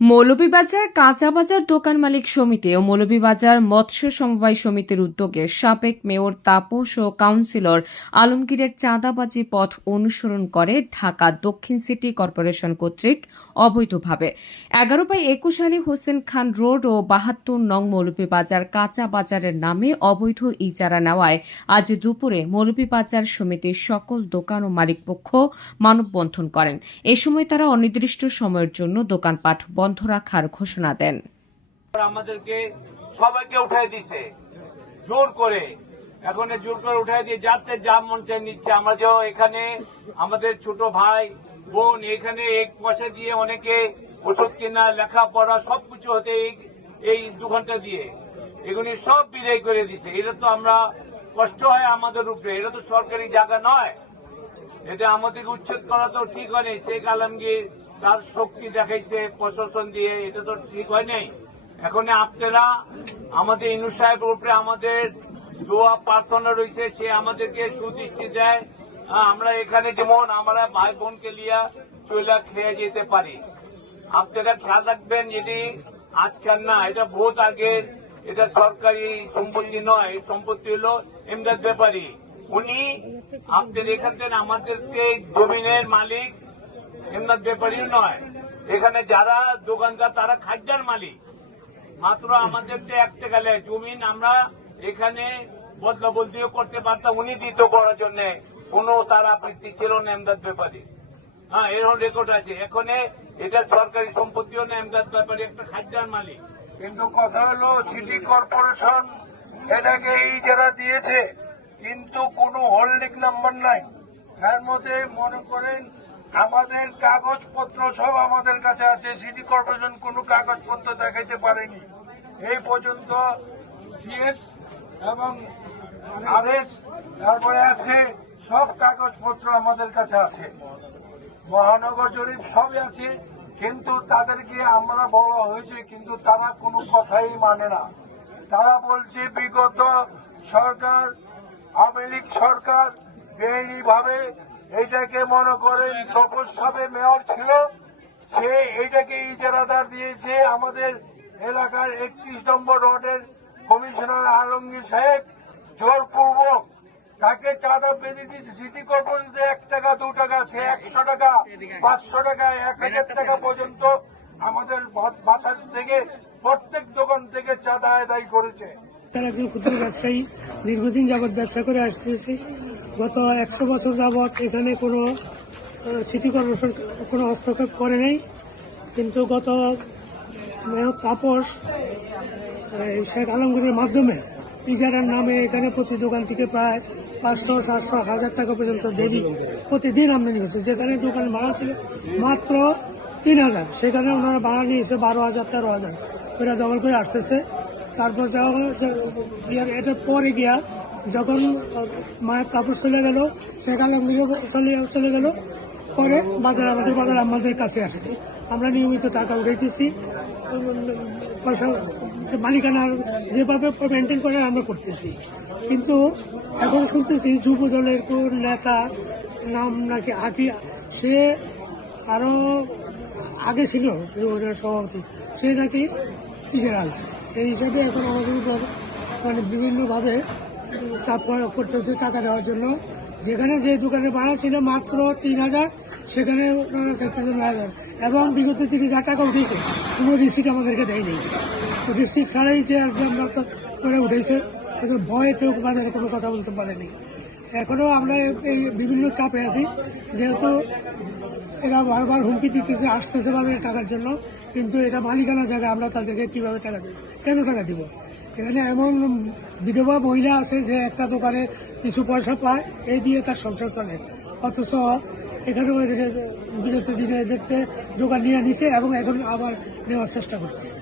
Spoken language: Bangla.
মৌলভীবাজার কাঁচা বাজার দোকান মালিক সমিতি ও মৌলভীবাজার মৎস্য সমবায় সমিতির উদ্যোগে সাবেক মেয়র তাপস ও কাউন্সিলর আলমগীরের চাঁদাবাজি পথ অনুসরণ করে ঢাকা দক্ষিণ সিটি কর্পোরেশন কর্তৃক অবৈধভাবে। এগারো বাই একুশ আলী হোসেন খান রোড ও বাহাত্তর নং মৌলভীবাজার কাঁচা বাজারের নামে অবৈধ ইজারা নেওয়ায় আজ দুপুরে মৌলভীবাজার সমিতির সকল দোকান ও মালিকপক্ষ মানববন্ধন করেন। এ সময় তারা অনির্দিষ্ট সময়ের জন্য দোকানপাট বন্ধ রাখার ঘোষণা দেন। আমাদেরকে সবাইকে উঠাই দিছে। জোর করে। এখন জোর করে উঠাই দিয়ে যাতে যা মন চায় নিচ্ছে। আমরা যে এখানে আমাদের ছোট ভাই, বোন, এখানে এক পয়সা দিয়ে অনেকে ওষুধ কেনা, লেখাপড়া, সবকিছু হতে এই দু ঘণ্টা দিয়ে। এগুলি সব বিদায় করে দিছে। এটা তো আমরা কষ্ট হয় আমাদের উপরে। এটা তো সরকারি জায়গা নয়। এটা আমাদেরকে উচ্ছেদ করা তো ঠিক হয়নি শেখ আলমগীর তার শক্তি দেখাইছে, প্রশাসন দিয়ে, এটা তো ঠিক হয় নাই। এখন আপনারা আমাদের ইনু সাহেবের উপরে আমাদের দোয়া প্রার্থনা রয়েছে, সে আমাদেরকে সুদৃষ্টি দেয়। আমরা এখানে যেমন আমরা ভাই বোনকে লিয়া চলে খেয়ে যেতে পারি। আপনারা খেয়াল রাখবেন, এটি আজকাল না, এটা বহুত আগের, এটা সরকারি সম্পত্তি নয় সম্পত্তি হলো এমদাদ ব্যাপারী। উনি আপনাদের এখান থেকে আমাদেরকে জমিনের মালিক এমদাদ ব্যাপারীও নয়। এখানে যারা দোকানদার, তারা খাদ্যার মালিক। মাত্র আমাদের যে এক টাকা লেয় জমিন আমরা এখানে বদলা বদলিও করতে পারতাম, উনি দিত করার জন্য। কোনো তার আপত্তি ছিল না এমদাদ ব্যাপারী। হ্যাঁ এরকম রেকর্ড আছে। এখানে এটা সরকারি সম্পত্তিও না এমদাদ ব্যাপারী, একটা খাদ্যার মালিক। কিন্তু কথা হলো, সিটি কর্পোরেশন এটাকে এই যারা দিয়েছে, কিন্তু কোনো হোল্ডিং নাম্বার নাই। তার মধ্যে মনে করেন আমাদের কাগজপত্র সব আমাদের কাছে আছে। সিটি কর্পোরেশন কোনো কাগজপত্র দেখাইতে পারেনি। এই পর্যন্ত সিএস এবং আরএস, তারপরে আছে সব কাগজপত্র আমাদের কাছে আছে। মহানগর জরিপ সবই আছে, কিন্তু তাদেরকে আমরা বলা হয়েছে, কিন্তু তারা কোনো কথাই মানে না। তারা বলছে, বিগত সরকার, আওয়ামী লীগ সরকার বেআইনি ভাবে এইটাকে মনে করেন তপস সাহেব মেয়র ছিল, সে এইটাকে ইজারাদার দিয়েছে। আমাদের এলাকার একত্রিশ নম্বর ওয়ার্ডের কমিশনার আলমগীর সাহেব জোরপূর্বক তাকে চাঁদা বেঁধে দিয়েছে। সিটি কর্পোরেশন এক টাকা, দু টাকা, সে একশো টাকা, পাঁচশো টাকা, এক হাজার টাকা পর্যন্ত আমাদের বাজার থেকে, প্রত্যেক দোকান থেকে চাঁদা আদায় করেছে। তার একজন ক্ষুদ্র ব্যবসায়ী, দীর্ঘদিন যাবৎ ব্যবসা করে আসতেছে। গত একশো বছর যাবৎ এখানে কোনো সিটি কর্পোরেশন কোনো হস্তক্ষেপ করে নাই। কিন্তু গত মেয়র তাপস শেখ আলমগীরের মাধ্যমে ইজারার নামে এখানে প্রতি দোকান থেকে প্রায় পাঁচশো, সাতশো, হাজার টাকা পর্যন্ত দেবী প্রতিদিন আমদানি করছে যেখানে দোকান ভাড়া ছিল মাত্র তিন হাজার। সেখানে ওনারা ভাড়া নিয়েছে বারো হাজার, তেরো হাজার। ওরা দখল করে আসতেছে। তারপর যাওয়া এটার পরে গিয়া যখন মায়ের তাপস চলে গেল আলমগীরও চলে চলে গেল, পরে বাজার আমাদের বাজার আমাদের কাছে আসছে আমরা নিয়মিত টাকা উঠাইতেছি পয়সা মালিকানার যেভাবে মেনটেন করে আমরা করতেছি। কিন্তু এখন শুনতেছি যুব দলের কোন নেতা, নাম নাকি আকি সে আরও আগে ছিল, যুব দলের সভাপতি, সে নাকি ইজারা আনছে এই হিসাবে এখন আমাদের মানে বিভিন্নভাবে চাপ করতেছে টাকা দেওয়ার জন্য। যেখানে যে দোকানে ভাড়া ছিল মাত্র তিন হাজার, সেখানে এবং বিগত তিরিশ হাজার টাকা উঠেছে। কোনো রিসিট আমাদেরকে দেয়নি। তো রিসিট ছাড়াই যে যে তো করে উঠেছে, কিন্তু ভয়ে কেউ বাজারে কোনো কথা বলতে পারেনি। এখনও আমরা এই বিভিন্ন চাপে আছি। যেহেতু এরা বারবার হুমকি দিতেছে, আসতেছে বাজারে টাকার জন্য। কিন্তু এটা মালিকানা জায়গা, আমরা তাদেরকে কীভাবে টাকা দেবো? কেন টাকা দিব? এখানে এমন বিধবা মহিলা আছে যে একটা দোকানে কিছু পয়সা পায় এই দিয়ে তার সংসার চলে। অথচ এখানে বিগত দিনে দেখতে দোকান নিয়ে নিছে এবং এখন আবার নেওয়ার চেষ্টা করতেছে।